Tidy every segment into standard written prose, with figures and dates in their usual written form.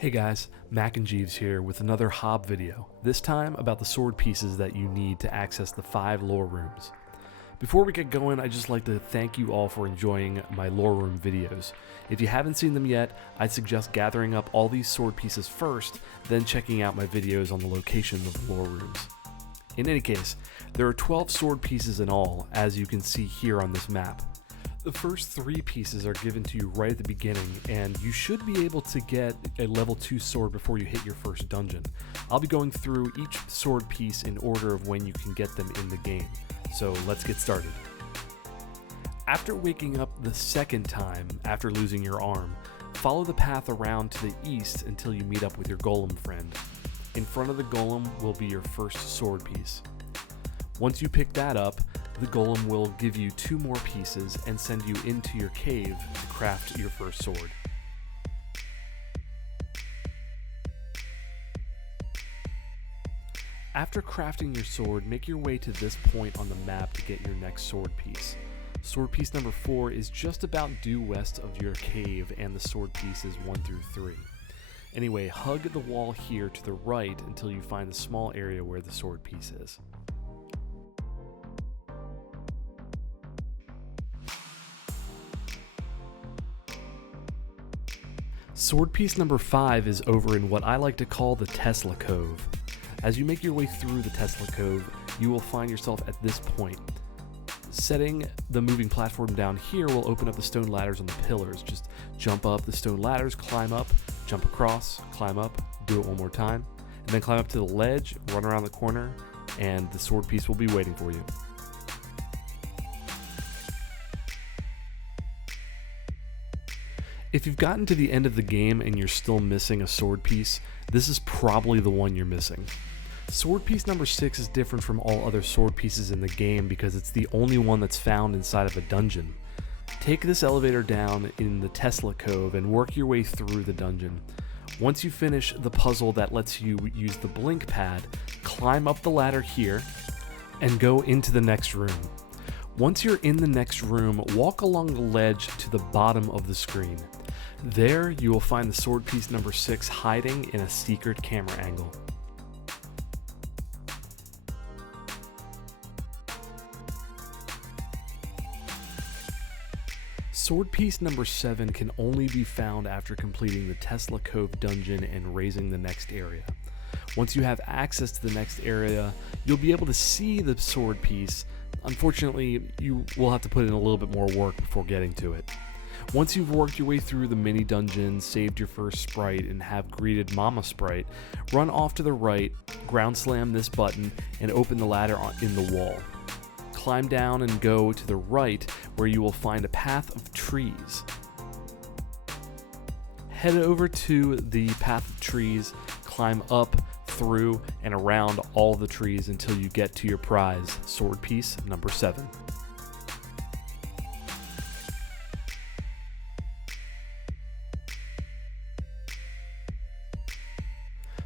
Hey guys, Mac and Jeeves here with another Hob video, this time about the sword pieces that you need to access the 5 lore rooms. Before we get going, I'd just like to thank you all for enjoying my lore room videos. If you haven't seen them yet, I'd suggest gathering up all these sword pieces first, then checking out my videos on the location of the lore rooms. In any case, there are 12 sword pieces in all, as you can see here on this map. The first 3 pieces are given to you right at the beginning, and you should be able to get a level 2 sword before you hit your first dungeon. I'll be going through each sword piece in order of when you can get them in the game, so let's get started. After waking up the second time after losing your arm, follow the path around to the east until you meet up with your golem friend. In front of the golem will be your first sword piece. Once you pick that up, the golem will give you 2 more pieces and send you into your cave to craft your first sword. After crafting your sword, make your way to this point on the map to get your next sword piece. Sword piece number 4 is just about due west of your cave, and the sword pieces 1 through 3. Anyway, hug the wall here to the right until you find the small area where the sword piece is. Sword piece number 5 is over in what I like to call the Tesla Cove. As you make your way through the Tesla Cove, you will find yourself at this point. Setting the moving platform down here will open up the stone ladders on the pillars. Just jump up the stone ladders, climb up, jump across, climb up, do it one more time, and then climb up to the ledge, run around the corner, and the sword piece will be waiting for you. If you've gotten to the end of the game and you're still missing a sword piece, this is probably the one you're missing. Sword piece number 6 is different from all other sword pieces in the game because it's the only one that's found inside of a dungeon. Take this elevator down in the Tesla Cove and work your way through the dungeon. Once you finish the puzzle that lets you use the blink pad, climb up the ladder here and go into the next room. Once you're in the next room, walk along the ledge to the bottom of the screen. There, you will find the sword piece number 6 hiding in a secret camera angle. Sword piece number 7 can only be found after completing the Tesla Cove dungeon and raising the next area. Once you have access to the next area, you'll be able to see the sword piece. Unfortunately, you will have to put in a little bit more work before getting to it. Once you've worked your way through the mini dungeon, saved your first sprite, and have greeted Mama Sprite, run off to the right, ground slam this button, and open the ladder in the wall. Climb down and go to the right, where you will find a path of trees. Head over to the path of trees, climb up, through, and around all the trees until you get to your prize, sword piece number 7.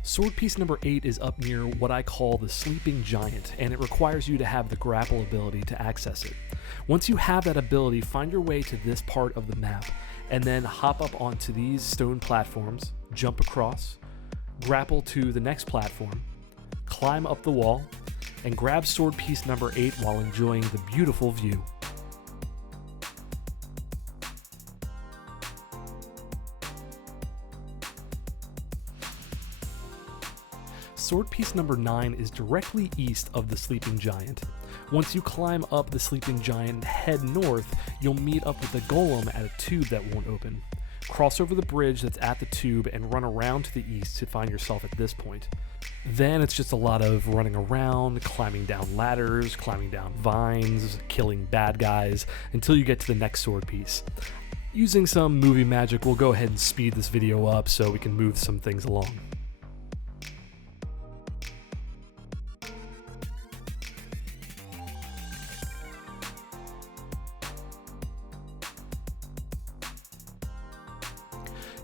Sword piece number 8 is up near what I call the Sleeping Giant, and it requires you to have the grapple ability to access it. Once you have that ability, find your way to this part of the map, and then hop up onto these stone platforms, jump across, grapple to the next platform, climb up the wall, and grab sword piece number 8 while enjoying the beautiful view. Sword piece number 9 is directly east of the Sleeping Giant. Once you climb up the Sleeping Giant and head north, you'll meet up with the golem at a tube that won't open. Cross over the bridge that's at the tube and run around to the east to find yourself at this point. Then it's just a lot of running around, climbing down ladders, climbing down vines, killing bad guys, until you get to the next sword piece. Using some movie magic, we'll go ahead and speed this video up so we can move some things along.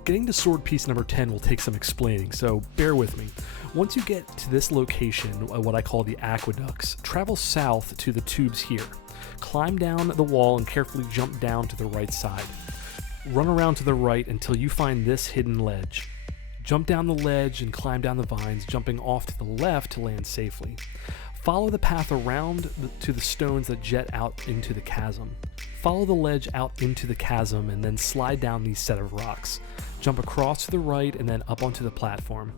Getting to sword piece number 10 will take some explaining, so bear with me. Once you get to this location, what I call the aqueducts, travel south to the tubes here. Climb down the wall and carefully jump down to the right side. Run around to the right until you find this hidden ledge. Jump down the ledge and climb down the vines, jumping off to the left to land safely. Follow the path around to the stones that jet out into the chasm. Follow the ledge out into the chasm and then slide down these set of rocks. Jump across to the right and then up onto the platform.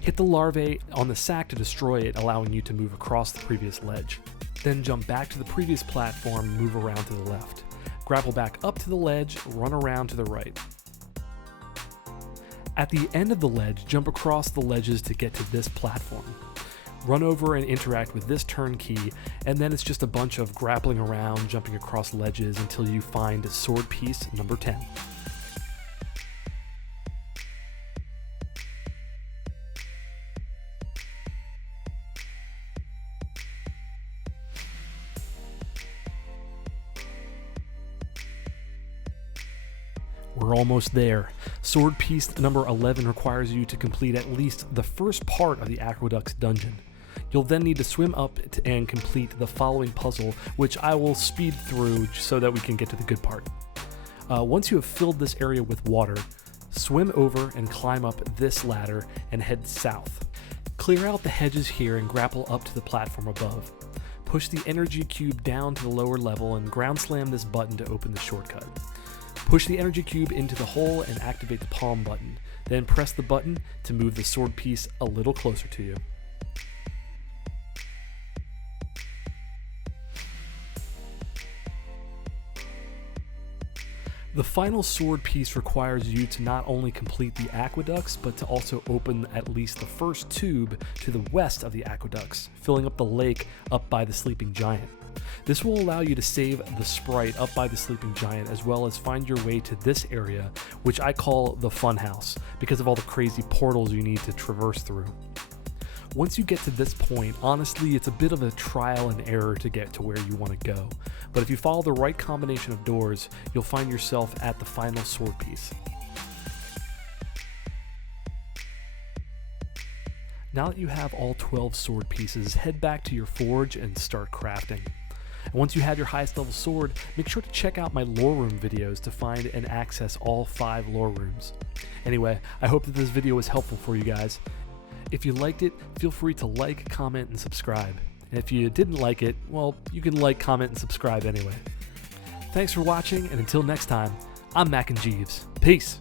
Hit the larvae on the sack to destroy it, allowing you to move across the previous ledge. Then jump back to the previous platform and move around to the left. Grapple back up to the ledge, run around to the right. At the end of the ledge, jump across the ledges to get to this platform. Run over and interact with this turnkey, and then it's just a bunch of grappling around, jumping across ledges until you find sword piece number 10. We're almost there. Sword piece number 11 requires you to complete at least the first part of the Aqueduct's dungeon. You'll then need to swim up and complete the following puzzle, which I will speed through so that we can get to the good part. Once you have filled this area with water, swim over and climb up this ladder and head south. Clear out the hedges here and grapple up to the platform above. Push the energy cube down to the lower level and ground slam this button to open the shortcut. Push the energy cube into the hole and activate the palm button. Then press the button to move the sword piece a little closer to you. The final sword piece requires you to not only complete the aqueducts, but to also open at least the first tube to the west of the aqueducts, filling up the lake up by the sleeping giant. This will allow you to save the sprite up by the sleeping giant, as well as find your way to this area, which I call the funhouse, because of all the crazy portals you need to traverse through. Once you get to this point, honestly, it's a bit of a trial and error to get to where you want to go. But if you follow the right combination of doors, you'll find yourself at the final sword piece. Now that you have all 12 sword pieces, head back to your forge and start crafting. And once you have your highest level sword, make sure to check out my lore room videos to find and access all 5 lore rooms. Anyway, I hope that this video was helpful for you guys. If you liked it, feel free to like, comment, and subscribe. And if you didn't like it, well, you can like, comment, and subscribe anyway. Thanks for watching, and until next time, I'm Mac and Jeeves. Peace!